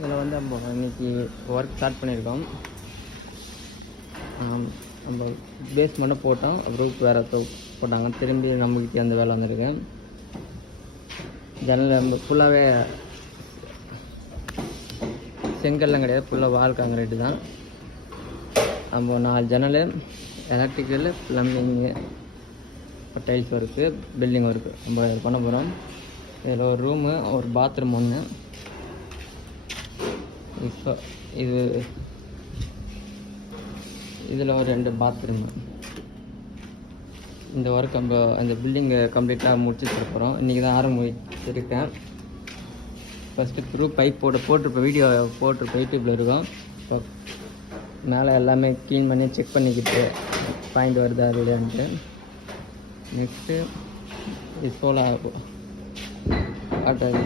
இதில் வந்து நம்ம இன்றைக்கி ஒர்க் ஸ்டார்ட் பண்ணியிருக்கோம். நம்ம பேஸ் மட்டும் போட்டோம், ரூப் வேறு போட்டாங்க. திரும்பி நம்மக்கிட்டே அந்த வேலை வந்திருக்கு. ஜன்னல் நம்ம ஃபுல்லாகவே செங்கல்லாம் கிடையாது, ஃபுல்லாக வால் காங்கிரீட்டு தான். நம்ம 4 ஜன்னல், electrical, plumbing, tiles work, building work நம்ம பண்ண போகிறோம். இதில் ஒரு ரூமு, ஒரு பாத்ரூம் ஒன்று. இப்போ இதில் ஒரு 2 பாத்ரூமு. இந்த ஒர்க் நம்ம அந்த பில்டிங்கை கம்ப்ளீட்டாக முடிச்சுட்டு போகிறோம். இன்றைக்கி தான் ஆரம்பிச்சிருக்கேன். ஃபஸ்ட்டு த்ரூ பைப் போட்டிருப்போம், வீடியோ போட்டிருப்போம், யூடியூப்பில் இருக்கும். இப்போ மேலே எல்லாமே க்ளீன் பண்ணி செக் பண்ணிக்கிட்டு பாயிண்ட் வருதா இல்லையான்ட்டு. நெக்ஸ்ட்டு இது சோலார் வாட்டர்